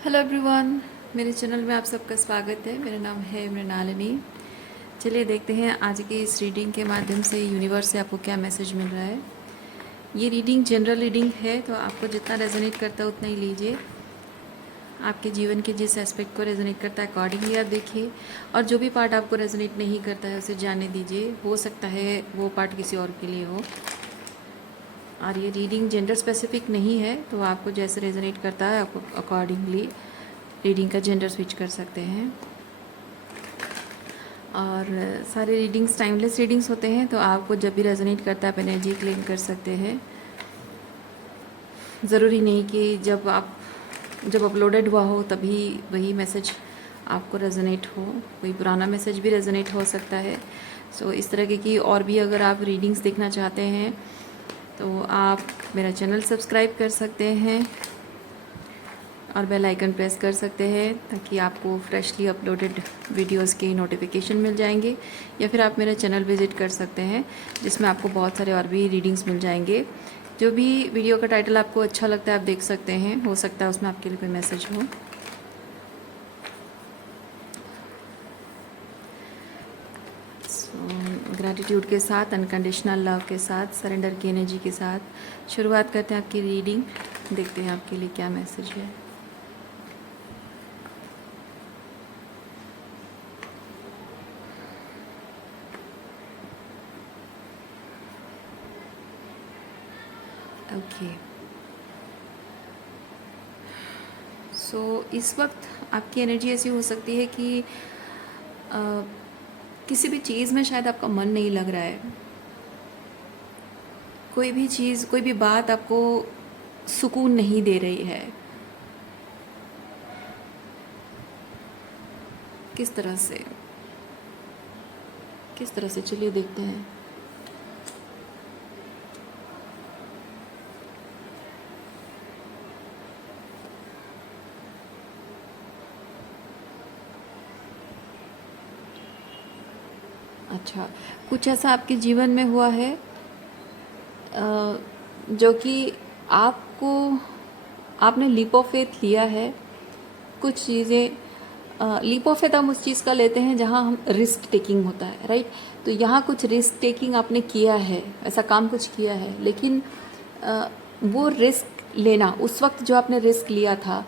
Hello everyone, मेरे channel में आप सबका स्वागत है। मेरा नाम है मृणालिनी। चलिए देखते हैं आज की इस रीडिंग के माध्यम से यूनिवर्स से आपको क्या मैसेज मिल रहा है। ये रीडिंग जनरल रीडिंग है, तो आपको जितना रेजोनेट करता है उतना ही लीजिए। आपके जीवन के जिस एस्पेक्ट को रेजोनेट करता है अकॉर्डिंगली आप देखिए, और जो भी पार्ट आपको रेजोनेट नहीं करता है उसे जाने दीजिए। हो सकता है वो पार्ट किसी और के लिए हो। और ये रीडिंग जेंडर स्पेसिफिक नहीं है, तो आपको जैसे रेजोनेट करता है आपको अकॉर्डिंगली रीडिंग का जेंडर स्विच कर सकते हैं। और सारे रीडिंग्स टाइमलेस रीडिंग्स होते हैं, तो आपको जब भी रेजोनेट करता है आप एनर्जी क्लेम कर सकते हैं। ज़रूरी नहीं कि जब अपलोडेड हुआ हो तभी वही मैसेज आपको रेजोनेट हो। कोई पुराना मैसेज भी रेजोनेट हो सकता है। सो इस तरह की और भी अगर आप रीडिंग्स देखना चाहते हैं तो आप मेरा चैनल सब्सक्राइब कर सकते हैं और बेल आइकन प्रेस कर सकते हैं, ताकि आपको फ्रेशली अपलोडेड वीडियोस की नोटिफिकेशन मिल जाएंगे। या फिर आप मेरा चैनल विज़िट कर सकते हैं, जिसमें आपको बहुत सारे और भी रीडिंग्स मिल जाएंगे। जो भी वीडियो का टाइटल आपको अच्छा लगता है आप देख सकते हैं, हो सकता है उसमें आपके लिए कोई मैसेज हो। ग्रैटिट्यूड के साथ, अनकंडीशनल लव के साथ, सरेंडर की एनर्जी के साथ शुरुआत करते हैं आपकी रीडिंग। देखते हैं आपके लिए क्या मैसेज है। ओके, सो इस वक्त आपकी एनर्जी ऐसी हो सकती है कि किसी भी चीज़ में शायद आपका मन नहीं लग रहा है। कोई भी चीज़, कोई भी बात आपको सुकून नहीं दे रही है। किस तरह से, किस तरह से, चलिए देखते हैं। अच्छा, कुछ ऐसा आपके जीवन में हुआ है जो कि आपको, आपने लीप ऑफ फेथ लिया है। कुछ चीज़ें, लीप ऑफ फेथ हम उस चीज़ का लेते हैं जहाँ हम रिस्क टेकिंग होता है, राइट। तो यहाँ कुछ रिस्क टेकिंग आपने किया है, ऐसा काम कुछ किया है, लेकिन वो रिस्क लेना, उस वक्त जो आपने रिस्क लिया था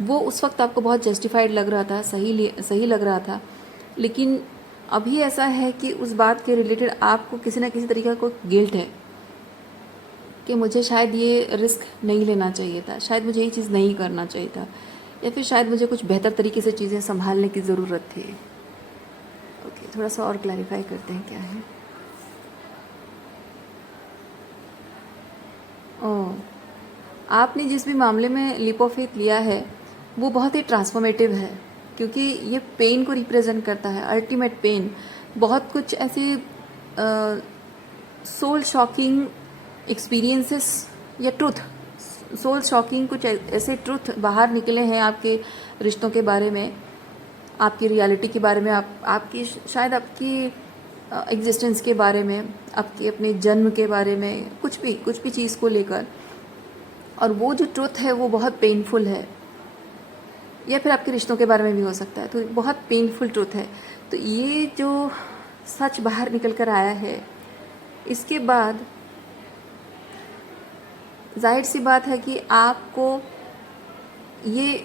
वो उस वक्त आपको बहुत जस्टिफाइड लग रहा था, सही लग रहा था। लेकिन अभी ऐसा है कि उस बात के रिलेटेड आपको किसी ना किसी तरीके का गिल्ट है कि मुझे शायद ये रिस्क नहीं लेना चाहिए था, शायद मुझे ये चीज़ नहीं करना चाहिए था, या फिर शायद मुझे कुछ बेहतर तरीके से चीज़ें संभालने की ज़रूरत थी। ओके, थोड़ा सा और क्लैरिफाई करते हैं क्या है। ओह, आपने जिस भी मामले में लीप ऑफ फेथ लिया है वो बहुत ही ट्रांसफॉर्मेटिव है, क्योंकि ये पेन को रिप्रेजेंट करता है, अल्टीमेट पेन। बहुत कुछ ऐसी सोल शॉकिंग एक्सपीरियंसेस या ट्रुथ, सोल शॉकिंग कुछ ऐसे ट्रुथ बाहर निकले हैं आपके रिश्तों के बारे में, आपकी रियलिटी के बारे में, आपकी शायद आपकी एग्जिस्टेंस के बारे में, आपके अपने जन्म के बारे में, कुछ भी चीज़ को लेकर। और वो जो ट्रुथ है वो बहुत पेनफुल है, या फिर आपके रिश्तों के बारे में भी हो सकता है, तो बहुत पेनफुल ट्रुथ है। तो ये जो सच बाहर निकल कर आया है, इसके बाद जाहिर सी बात है कि आपको ये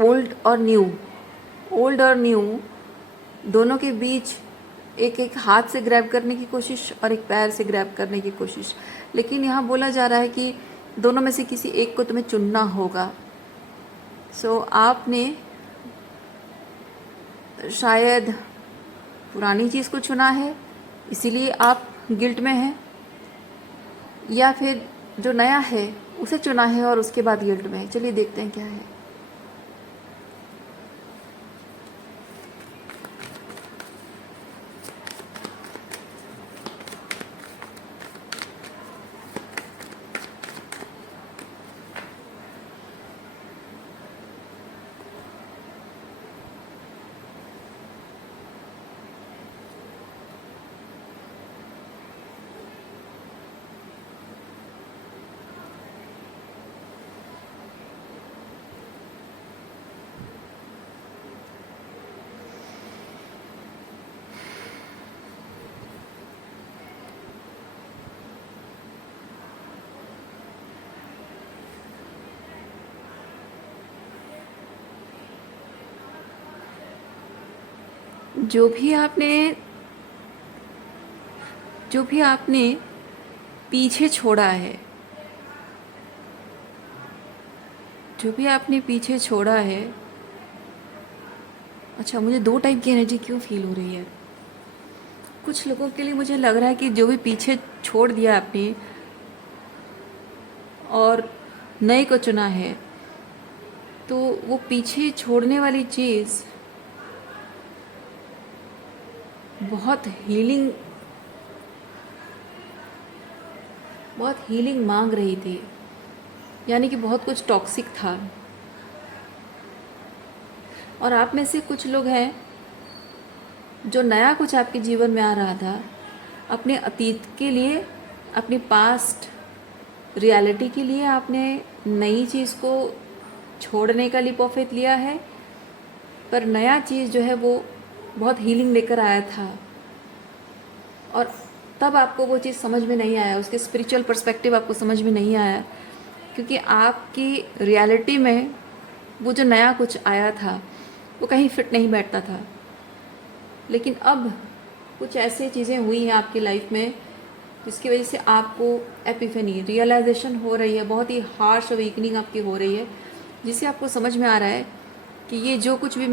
ओल्ड और न्यू दोनों के बीच एक एक हाथ से ग्रैब करने की कोशिश और एक पैर से ग्रैब करने की कोशिश। लेकिन यहाँ बोला जा रहा है कि दोनों में से किसी एक को तुम्हें चुनना होगा। सो आपने शायद पुरानी चीज़ को चुना है, इसीलिए आप गिल्ट में हैं, या फिर जो नया है उसे चुना है और उसके बाद गिल्ट में है। चलिए देखते हैं क्या है। जो भी आपने जो भी आपने पीछे छोड़ा है, जो भी आपने पीछे छोड़ा है। अच्छा, मुझे दो टाइप की एनर्जी क्यों फील हो रही है? कुछ लोगों के लिए मुझे लग रहा है कि जो भी पीछे छोड़ दिया आपने और नए को चुना है, तो वो पीछे छोड़ने वाली चीज़ बहुत हीलिंग मांग रही थी, यानी कि बहुत कुछ टॉक्सिक था। और आप में से कुछ लोग हैं जो नया कुछ आपके जीवन में आ रहा था, अपने अतीत के लिए, अपने पास्ट रियलिटी के लिए आपने नई चीज़ को छोड़ने का लीप ऑफ फेथ लिया है। पर नया चीज़ जो है वो बहुत हीलिंग लेकर आया था, और तब आपको वो चीज़ समझ में नहीं आया, उसके स्पिरिचुअल पर्सपेक्टिव आपको समझ में नहीं आया, क्योंकि आपकी रियलिटी में वो जो नया कुछ आया था वो कहीं फिट नहीं बैठता था। लेकिन अब कुछ ऐसी चीज़ें हुई हैं आपकी लाइफ में जिसकी वजह से आपको एपिफेनी, रियलाइजेशन हो रही है, बहुत ही हार्श अवेकनिंग आपकी हो रही है, जिससे आपको समझ में आ रहा है कि ये जो कुछ भी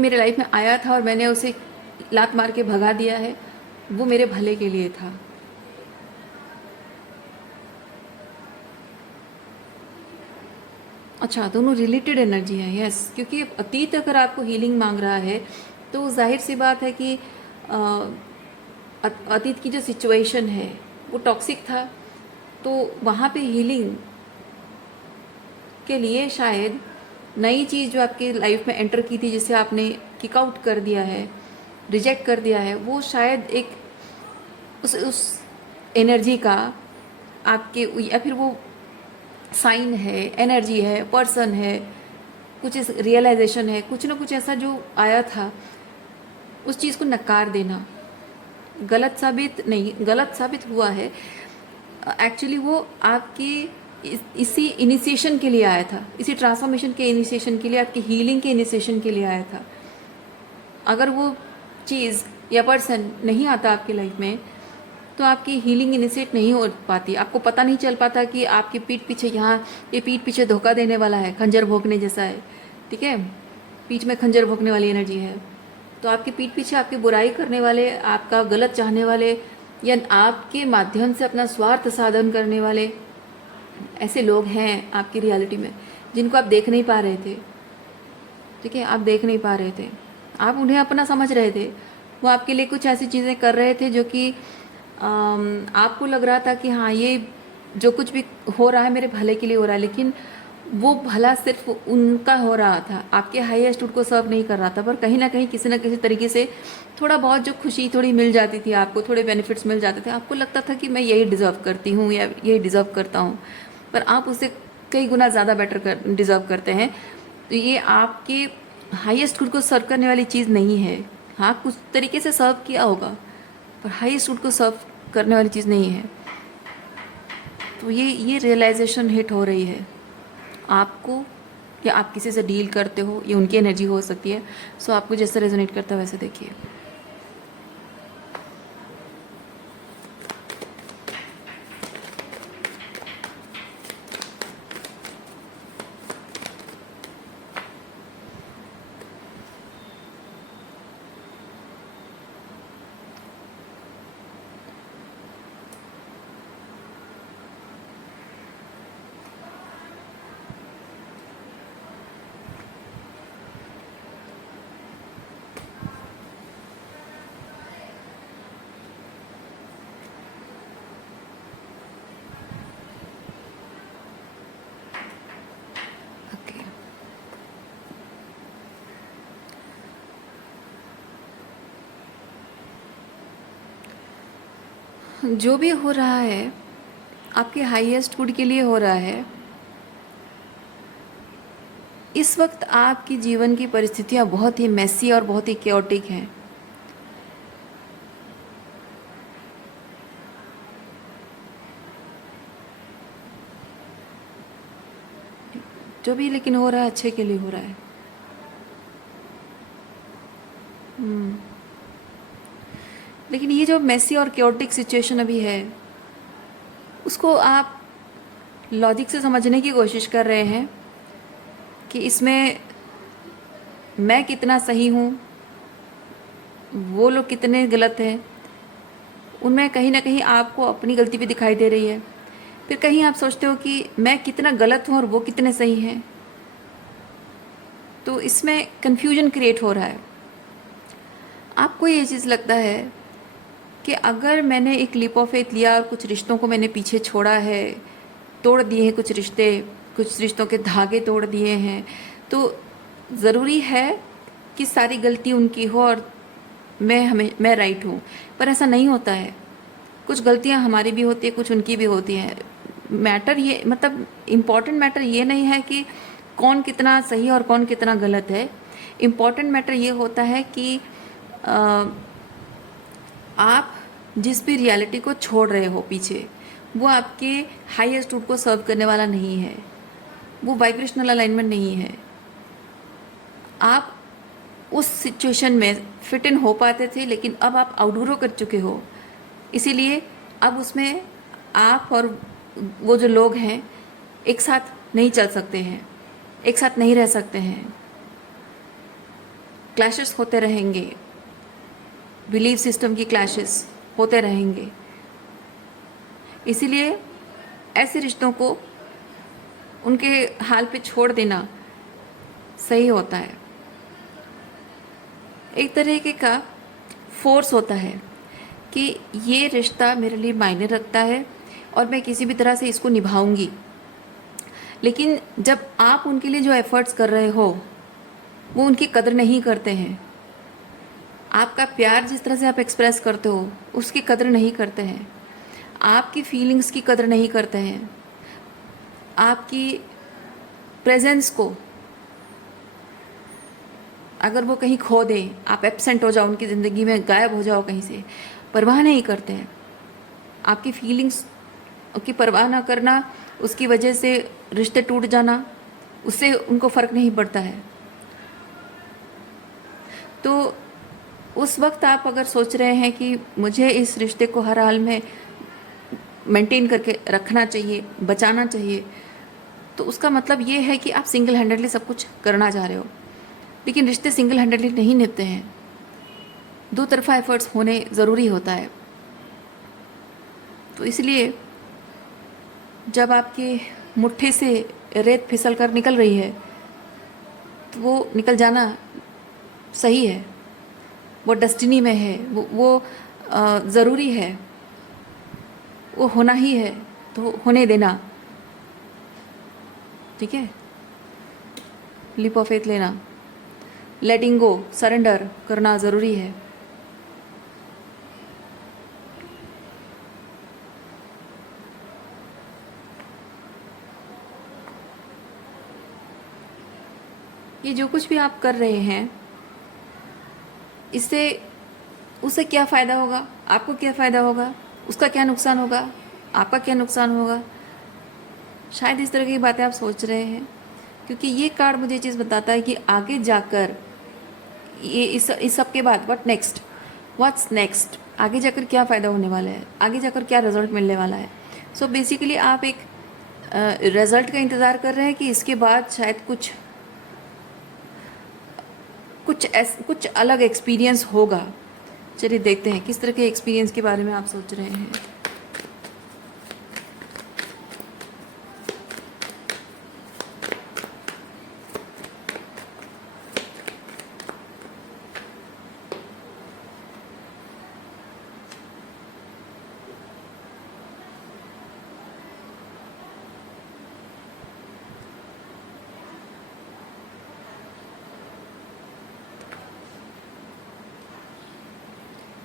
मेरे लाइफ में आया था और मैंने उसे लात मार के भगा दिया है, वो मेरे भले के लिए था। अच्छा, दोनों रिलेटेड एनर्जी है, यस। क्योंकि अतीत अगर आपको हीलिंग मांग रहा है तो जाहिर सी बात है कि अतीत की जो सिचुएशन है वो टॉक्सिक था, तो वहाँ पे हीलिंग के लिए शायद नई चीज़ जो आपकी लाइफ में एंटर की थी, जिसे आपने किक आउट कर दिया है, रिजेक्ट कर दिया है, वो शायद एक उस एनर्जी का आपके, या फिर वो साइन है, एनर्जी है, पर्सन है, कुछ इस रियलाइजेशन है, कुछ ना कुछ ऐसा जो आया था, उस चीज़ को नकार देना। गलत साबित हुआ है। एक्चुअली वो आपकी इसी इनिशिएशन के लिए आया था, इसी ट्रांसफॉर्मेशन के इनिशिएशन के लिए, आपकी हीलिंग के इनिशिएशन के लिए आया था। अगर वो चीज़ या पर्सन नहीं आता आपकी लाइफ में तो आपकी हीलिंग इनिशिएट नहीं हो पाती। आपको पता नहीं चल पाता कि आपकी पीठ पीछे, यहाँ ये पीठ पीछे धोखा देने वाला है, खंजर भोंकने जैसा है, ठीक है, पीठ में खंजर भोंकने वाली एनर्जी है। तो आपकी पीठ पीछे आपकी बुराई करने वाले, आपका गलत चाहने वाले, या आपके माध्यम से अपना स्वार्थ साधन करने वाले ऐसे लोग हैं आपकी रियलिटी में, जिनको आप देख नहीं पा रहे थे, ठीक है, आप देख नहीं पा रहे थे, आप उन्हें अपना समझ रहे थे। वो आपके लिए कुछ ऐसी चीज़ें कर रहे थे जो कि आपको लग रहा था कि हाँ, ये जो कुछ भी हो रहा है मेरे भले के लिए हो रहा है, लेकिन वो भला सिर्फ उनका हो रहा था, आपके हाईएस्ट गुड को सर्व नहीं कर रहा था। पर कहीं ना कहीं किसी न किसी तरीके से थोड़ा बहुत जो खुशी थोड़ी मिल जाती थी आपको, थोड़े बेनिफिट्स मिल जाते थे, आपको लगता था कि मैं यही डिज़र्व करती हूँ या यही डिज़र्व करता हूँ, पर आप उससे कई गुना ज़्यादा बेटर डिज़र्व करते हैं। तो ये आपके हाईएस्ट गुड को सर्व करने वाली चीज़ नहीं है। हाँ, कुछ तरीके से सर्व किया होगा, पर हाईएस्ट गुड को सर्व करने वाली चीज़ नहीं है। तो ये रियलाइजेशन हिट हो रही है आपको, या आप किसी से डील करते हो, ये उनकी एनर्जी हो सकती है। सो आपको जैसे रेजोनेट करता है वैसे देखिए। ओके, जो भी हो रहा है आपके हाईएस्ट गुड के लिए हो रहा है। इस वक्त आपकी जीवन की परिस्थितियाँ बहुत ही मेसी और बहुत ही केओटिक हैं। जो भी लेकिन हो रहा है अच्छे के लिए हो रहा है। लेकिन ये जो मेसी और क्योटिक सिचुएशन अभी है, उसको आप लॉजिक से समझने की कोशिश कर रहे हैं कि इसमें मैं कितना सही हूँ, वो लोग कितने गलत हैं। उनमें कहीं ना कहीं आपको अपनी गलती भी दिखाई दे रही है। फिर कहीं आप सोचते हो कि मैं कितना गलत हूँ और वो कितने सही हैं। तो इसमें कन्फ्यूजन क्रिएट हो रहा है। आपको ये चीज़ लगता है कि अगर मैंने एक लीप ऑफ फेथ लिया और कुछ रिश्तों को मैंने पीछे छोड़ा है, तोड़ दिए हैं कुछ रिश्तों के धागे तोड़ दिए हैं, तो ज़रूरी है कि सारी गलती उनकी हो और मैं राइट हूँ। पर ऐसा नहीं होता है। कुछ गलतियाँ हमारी भी होती है, कुछ उनकी भी होती हैं। मैटर ये, मतलब इम्पॉर्टेंट मैटर ये नहीं है कि कौन कितना सही और कौन कितना गलत है। इम्पॉर्टेंट मैटर ये होता है कि आप जिस भी रियलिटी को छोड़ रहे हो पीछे, वो आपके हाईएस्ट रूट को सर्व करने वाला नहीं है, वो वाइब्रेशनल अलाइनमेंट नहीं है। आप उस सिचुएशन में फिट इन हो पाते थे, लेकिन अब आप आउटग्रो कर चुके हो, इसीलिए अब उसमें आप और वो जो लोग हैं एक साथ नहीं चल सकते हैं, एक साथ नहीं रह सकते हैं। क्लैशेस होते रहेंगे, बिलीफ सिस्टम की क्लैशेस होते रहेंगे। इसीलिए ऐसे रिश्तों को उनके हाल पे छोड़ देना सही होता है। एक तरीके का फोर्स होता है कि ये रिश्ता मेरे लिए मायने रखता है और मैं किसी भी तरह से इसको निभाऊंगी। लेकिन जब आप उनके लिए जो एफर्ट्स कर रहे हो, वो उनकी कदर नहीं करते हैं। आपका प्यार जिस तरह से आप एक्सप्रेस करते हो, उसकी कदर नहीं करते हैं। आपकी फीलिंग्स की कदर नहीं करते हैं। आपकी प्रेजेंस को अगर वो कहीं खो दें, आप एब्सेंट हो जाओ उनकी ज़िंदगी में, गायब हो जाओ कहीं से, परवाह नहीं करते हैं। आपकी फीलिंग्स की परवाह ना करना, उसकी वजह से रिश्ते टूट जाना, उससे उनको फ़र्क नहीं पड़ता है। तो उस वक्त आप अगर सोच रहे हैं कि मुझे इस रिश्ते को हर हाल में मेंटेन करके रखना चाहिए, बचाना चाहिए, तो उसका मतलब ये है कि आप सिंगल हैंडेडली सब कुछ करना चाह रहे हो। लेकिन रिश्ते सिंगल हैंडेडली नहीं निभते हैं, दो तरफा एफर्ट्स होने ज़रूरी होता है। तो इसलिए जब आपके मुट्ठी से रेत फिसल कर निकल रही है, तो वो निकल जाना सही है, वो डेस्टिनी में है, वो ज़रूरी है, वो होना ही है, तो होने देना। ठीक है, लीप ऑफ फेथ लेना, लेटिंग गो, सरेंडर करना ज़रूरी है। ये जो कुछ भी आप कर रहे हैं, इससे उसे क्या फ़ायदा होगा, आपको क्या फ़ायदा होगा, उसका क्या नुकसान होगा, आपका क्या नुकसान होगा। शायद इस तरह की बातें आप सोच रहे हैं, क्योंकि ये कार्ड मुझे चीज़ बताता है कि आगे जाकर ये इस सब के बाद व्हाट्स नेक्स्ट, आगे जाकर क्या फ़ायदा होने वाला है, आगे जाकर क्या रिजल्ट मिलने वाला है। सो बेसिकली आप एक रिज़ल्ट का इंतज़ार कर रहे हैं कि इसके बाद शायद कुछ अलग एक्सपीरियंस होगा। चलिए देखते हैं किस तरह के एक्सपीरियंस के बारे में आप सोच रहे हैं।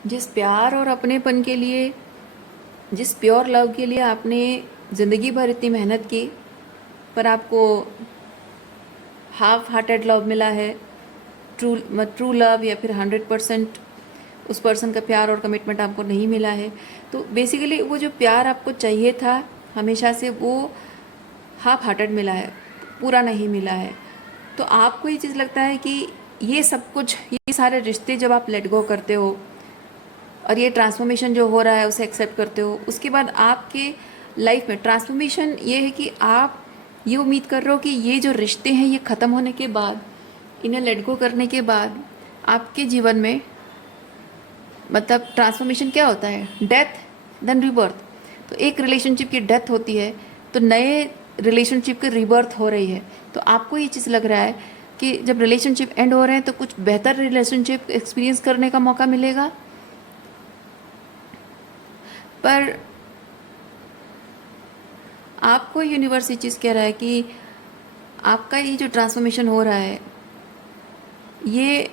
जिस प्यार और अपनेपन के लिए, जिस प्योर लव के लिए आपने ज़िंदगी भर इतनी मेहनत की, पर आपको हाफ हार्टेड लव मिला है, ट्रू लव या फिर 100% उस पर्सन का प्यार और कमिटमेंट आपको नहीं मिला है। तो बेसिकली वो जो प्यार आपको चाहिए था हमेशा से, वो हाफ हार्टेड मिला है, पूरा नहीं मिला है। तो आपको ये चीज़ लगता है कि ये सब सारे रिश्ते जब आप लेट गो करते हो और ये ट्रांसफॉर्मेशन जो हो रहा है उसे एक्सेप्ट करते हो, उसके बाद आपके लाइफ में ट्रांसफॉर्मेशन ये है कि आप ये उम्मीद कर रहे हो कि ये जो रिश्ते हैं ये ख़त्म होने के बाद, इन्हें लेट गो करने के बाद आपके जीवन में मतलब ट्रांसफॉर्मेशन क्या होता है, डेथ देन रीबर्थ। तो एक रिलेशनशिप की डेथ होती है तो नए रिलेशनशिप की रीबर्थ हो रही है। तो आपको ये चीज़ लग रहा है कि जब रिलेशनशिप एंड हो रहे हैं तो कुछ बेहतर रिलेशनशिप एक्सपीरियंस करने का मौका मिलेगा, पर आपको यूनिवर्स ये चीज़ कह रहा है कि आपका ये जो ट्रांसफॉर्मेशन हो रहा है ये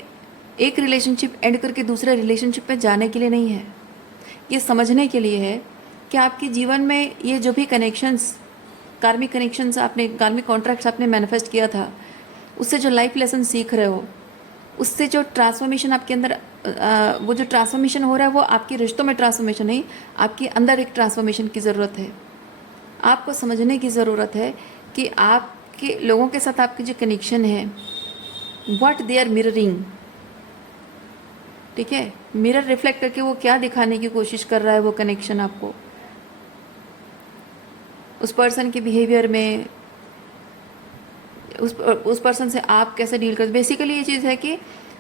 एक रिलेशनशिप एंड करके दूसरे रिलेशनशिप में जाने के लिए नहीं है, ये समझने के लिए है कि आपके जीवन में ये जो भी कनेक्शंस, कार्मिक कनेक्शंस आपने, कार्मिक कॉन्ट्रैक्ट्स आपने मैनिफेस्ट किया था, उससे जो लाइफ लेसन सीख रहे हो, उससे जो ट्रांसफॉर्मेशन आपके अंदर वो जो ट्रांसफॉर्मेशन हो रहा है वो आपके रिश्तों में ट्रांसफॉर्मेशन नहीं, आपके अंदर एक ट्रांसफॉर्मेशन की ज़रूरत है। आपको समझने की ज़रूरत है कि आपके लोगों के साथ आपके जो कनेक्शन है व्हाट दे आर मिररिंग, ठीक है, मिरर रिफ्लेक्ट करके वो क्या दिखाने की कोशिश कर रहा है वो कनेक्शन आपको, उस पर्सन के बिहेवियर में, उस पर्सन से आप कैसे डील करते। बेसिकली ये चीज़ है कि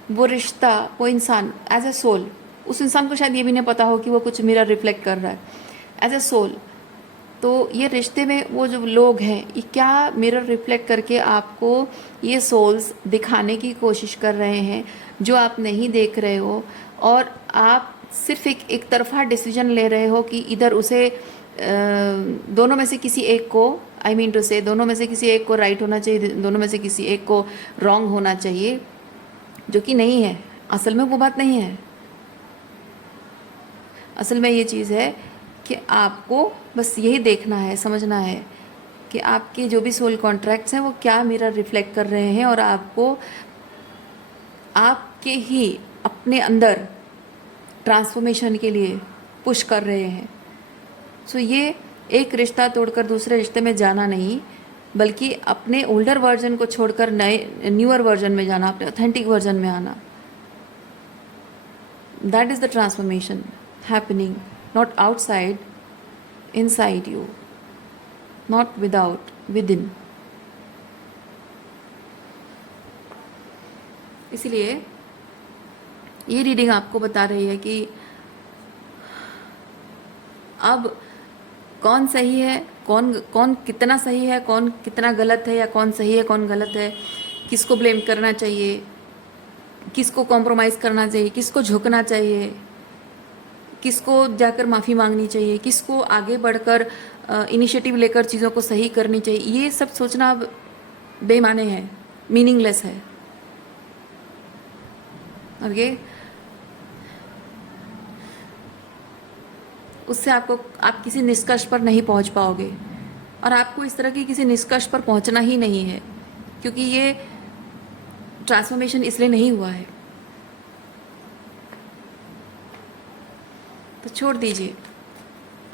वो रिश्ता, वो इंसान एज ए सोल, उस इंसान को शायद ये भी नहीं पता हो कि वो कुछ मिरर रिफ्लेक्ट कर रहा है एज ए सोल। तो ये रिश्ते में वो जो लोग हैं ये क्या मिरर रिफ्लेक्ट करके आपको ये सोल्स दिखाने की कोशिश कर रहे हैं जो आप नहीं देख रहे हो, और आप सिर्फ एक तरफा डिसीजन ले रहे हो कि इधर उसे दोनों में से किसी एक को, आई मीन टू से दोनों में से किसी एक को राइट होना चाहिए, दोनों में से किसी एक को रॉन्ग होना चाहिए, जो कि नहीं है। असल में वो बात नहीं है। असल में ये चीज़ है कि आपको बस यही देखना है, समझना है कि आपके जो भी सोल कॉन्ट्रैक्ट्स हैं वो क्या मिरर रिफ्लेक्ट कर रहे हैं और आपको आपके ही अपने अंदर ट्रांसफॉर्मेशन के लिए पुश कर रहे हैं। सो ये एक रिश्ता तोड़कर दूसरे रिश्ते में जाना नहीं, बल्कि अपने ओल्डर वर्जन को छोड़कर नए न्यूअर वर्जन में जाना, अपने ऑथेंटिक वर्जन में आना। That is the transformation happening, not outside, inside you, not without, with in. इसलिए ये रीडिंग आपको बता रही है कि अब कौन सही है, कौन कौन कितना सही है, कौन कितना गलत है, या कौन सही है कौन गलत है, किसको ब्लेम करना चाहिए, किसको कॉम्प्रोमाइज़ करना चाहिए, किसको झुकना चाहिए, किसको जाकर माफ़ी मांगनी चाहिए, किसको आगे बढ़कर इनिशिएटिव लेकर चीज़ों को सही करनी चाहिए। ये सब सोचना अब बेमाने है, मीनिंगलेस है। और ये उससे आप किसी निष्कर्ष पर नहीं पहुंच पाओगे, और आपको इस तरह की किसी निष्कर्ष पर पहुंचना ही नहीं है, क्योंकि ये ट्रांसफॉर्मेशन इसलिए नहीं हुआ है। तो छोड़ दीजिए।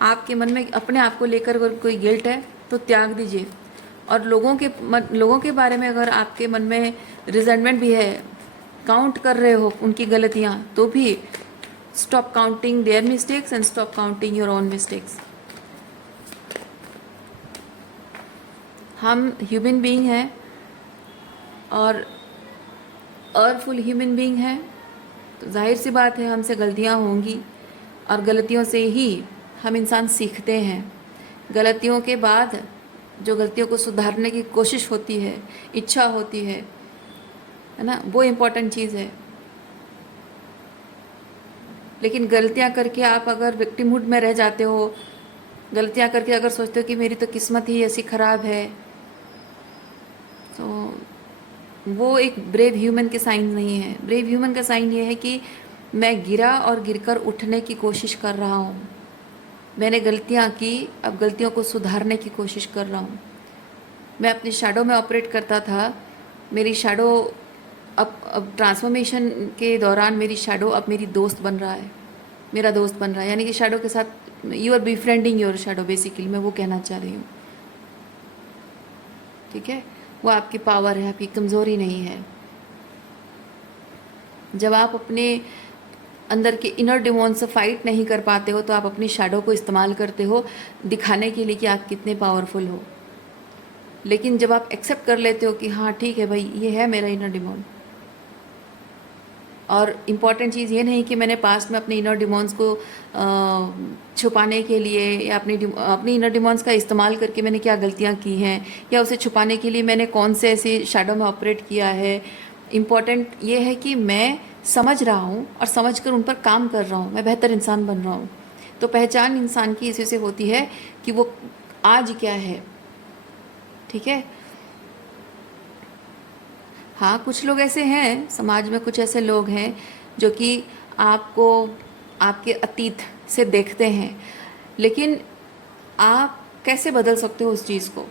आपके मन में अपने आप को लेकर अगर कोई गिल्ट है तो त्याग दीजिए, और लोगों के बारे में अगर आपके मन में रिजेंटमेंट भी है, काउंट कर रहे हो उनकी गलतियाँ, तो भी stop counting their mistakes and stop counting your own mistakes. हम ह्यूमन बीइंग हैं और अर्नफुल ह्यूमन बीइंग हैं, तो जाहिर सी बात है हमसे गलतियाँ होंगी, और गलतियों से ही हम इंसान सीखते हैं। गलतियों के बाद जो गलतियों को सुधारने की कोशिश होती है, इच्छा होती है ना, वो इम्पोर्टेंट चीज़ है। लेकिन गलतियाँ करके आप अगर विक्टिमहुड में रह जाते हो, गलतियाँ करके अगर सोचते हो कि मेरी तो किस्मत ही ऐसी ख़राब है, तो वो एक ब्रेव ह्यूमन के साइन नहीं है। ब्रेव ह्यूमन का साइन ये है कि मैं गिरा और गिरकर उठने की कोशिश कर रहा हूँ। मैंने गलतियाँ की, अब गलतियों को सुधारने की कोशिश कर रहा हूँ। मैं अपनी शैडो में ऑपरेट करता था, मेरी शैडो अब ट्रांसफॉर्मेशन के दौरान मेरी शैडो अब मेरी दोस्त बन रहा है, मेरा दोस्त बन रहा है। यानी कि शैडो के साथ you are befriending your shadow, basically मैं वो कहना चाह रही हूँ। ठीक है, वो आपकी पावर है, आपकी कमज़ोरी नहीं है। जब आप अपने अंदर के इनर डिमोन से फाइट नहीं कर पाते हो तो आप अपनी शैडो को इस्तेमाल करते हो दिखाने के लिए कि आप कितने पावरफुल हो। लेकिन जब आप एक्सेप्ट कर लेते हो कि हाँ ठीक है भाई, ये है मेरा इनर डिमोन, और इम्पॉर्टेंट चीज़ ये नहीं कि मैंने पास्ट में अपने इनर डिमोन्स को छुपाने के लिए या अपनी इनर डिमोन्स का इस्तेमाल करके मैंने क्या गलतियाँ की हैं, या उसे छुपाने के लिए मैंने कौन से ऐसे शैडो में ऑपरेट किया है। इम्पॉर्टेंट ये है कि मैं समझ रहा हूँ और समझ कर उन पर काम कर रहा हूँ, मैं बेहतर इंसान बन रहा हूँ। तो पहचान इंसान की इसी से होती है कि वो आज क्या है। ठीक है। हाँ, कुछ लोग ऐसे हैं समाज में, कुछ ऐसे लोग हैं जो कि आपको आपके अतीत से देखते हैं, लेकिन आप कैसे बदल सकते हो उस चीज़ को।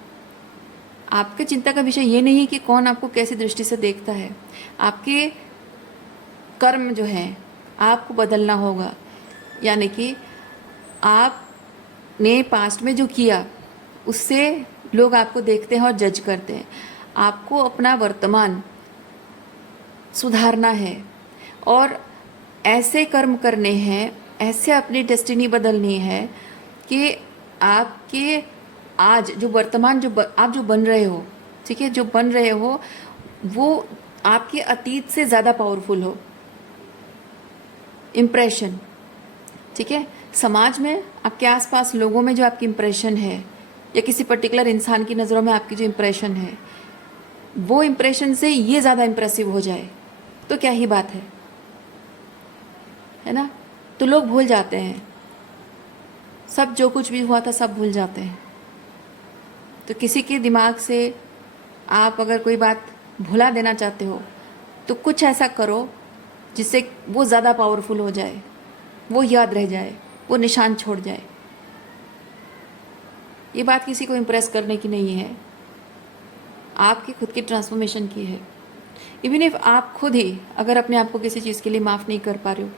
आपके चिंता का विषय ये नहीं है कि कौन आपको कैसी दृष्टि से देखता है, आपके कर्म जो हैं आपको बदलना होगा। यानी कि आपने पास्ट में जो किया उससे लोग आपको देखते हैं और जज करते हैं। आपको अपना वर्तमान सुधारना है और ऐसे कर्म करने हैं, ऐसे अपनी डेस्टिनी बदलनी है कि आपके आज जो वर्तमान आप जो बन रहे हो, ठीक है, जो बन रहे हो वो आपके अतीत से ज़्यादा पावरफुल हो। इम्प्रेशन, ठीक है, समाज में आपके आसपास लोगों में जो आपकी इम्प्रेशन है या किसी पर्टिकुलर इंसान की नज़रों में आपकी जो इम्प्रेशन है, वो इम्प्रेशन से ये ज़्यादा इम्प्रेसिव हो जाए तो क्या ही बात है ना। तो लोग भूल जाते हैं, सब जो कुछ भी हुआ था सब भूल जाते हैं। तो किसी के दिमाग से आप अगर कोई बात भुला देना चाहते हो तो कुछ ऐसा करो जिससे वो ज़्यादा पावरफुल हो जाए, वो याद रह जाए, वो निशान छोड़ जाए। ये बात किसी को इम्प्रेस करने की नहीं है, आपकी खुद की ट्रांसफॉर्मेशन की है। इवन इफ आप खुद ही अगर अपने आप को किसी चीज़ के लिए माफ़ नहीं कर पा रहे हो,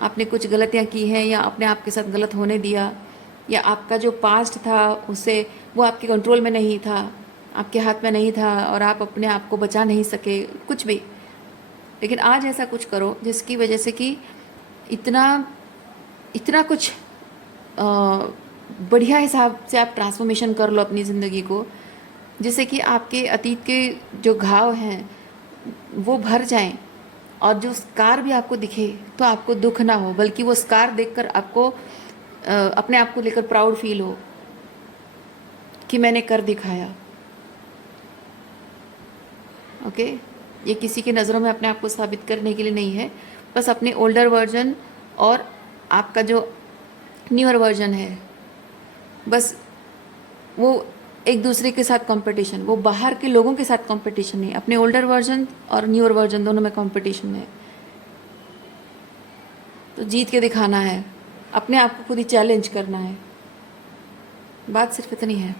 आपने कुछ गलतियाँ की हैं या अपने आप के साथ गलत होने दिया, या आपका जो पास्ट था उससे वो आपके कंट्रोल में नहीं था, आपके हाथ में नहीं था और आप अपने आप को बचा नहीं सके, कुछ भी। लेकिन आज ऐसा कुछ करो जिसकी वजह से कि इतना इतना कुछ बढ़िया हिसाब से आप ट्रांसफॉर्मेशन कर लो अपनी ज़िंदगी को, जिससे कि आपके अतीत के जो घाव हैं वो भर जाएं और जो स्कार भी आपको दिखे तो आपको दुख ना हो, बल्कि वो स्कार देखकर आपको अपने आप को लेकर प्राउड फील हो कि मैंने कर दिखाया। ओके, ये किसी की नज़रों में अपने आप को साबित करने के लिए नहीं है, बस अपने ओल्डर वर्जन और आपका जो न्यूअर वर्जन है, बस वो एक दूसरे के साथ कंपटीशन, वो बाहर के लोगों के साथ कंपटीशन नहीं, अपने ओल्डर वर्जन और न्यूअर वर्जन दोनों में कंपटीशन है। तो जीत के दिखाना है, अपने आप को खुद ही चैलेंज करना है, बात सिर्फ इतनी है।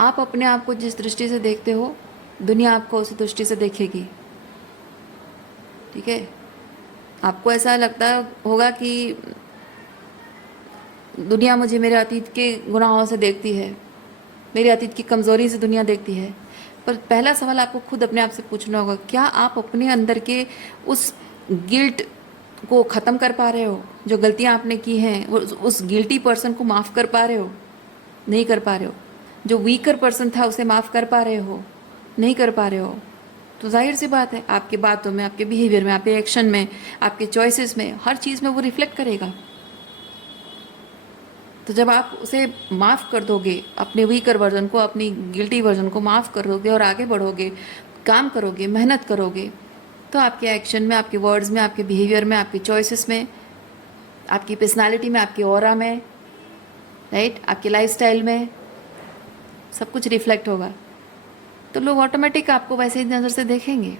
आप अपने आप को जिस दृष्टि से देखते हो दुनिया आपको उसी दृष्टि से देखेगी। ठीक है, आपको ऐसा लगता होगा कि दुनिया मुझे मेरे अतीत के गुनाहों से देखती है, मेरे अतीत की कमज़ोरी से दुनिया देखती है, पर पहला सवाल आपको खुद अपने आप से पूछना होगा, क्या आप अपने अंदर के उस गिल्ट को ख़त्म कर पा रहे हो? जो गलतियाँ आपने की हैं उस गिल्टी पर्सन को माफ़ कर पा रहे हो? नहीं कर पा रहे हो। जो वीकर पर्सन था उसे माफ़ कर पा रहे हो? नहीं कर पा रहे हो। तो जाहिर सी बात है आपके बातों में, आपके बिहेवियर में, आपके एक्शन में, आपके चॉइसेस में, हर चीज़ में वो रिफ्लेक्ट करेगा। तो जब आप उसे माफ़ कर दोगे, अपने वीकर वर्जन को, अपनी गिल्टी वर्जन को माफ़ कर दोगे और आगे बढ़ोगे, काम करोगे, मेहनत करोगे, तो आपके एक्शन में, आपके वर्ड्स में, आपके बिहेवियर में, आपके चॉइसेस में, आपकी पर्सनालिटी में, आपके ऑरा में, राइट, आपके लाइफस्टाइल में सब कुछ रिफ्लेक्ट होगा। तो लोग ऑटोमेटिक आपको वैसे ही नज़र से देखेंगे।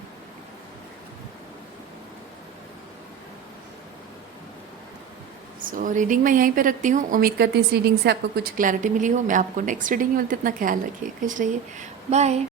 सो रीडिंग मैं यहीं पे रखती हूँ। उम्मीद करती हूँ इस रीडिंग से आपको कुछ क्लैरिटी मिली हो। मैं आपको नेक्स्ट रीडिंग में मिलती, इतना ख्याल रखिए, खुश रहिए, बाय।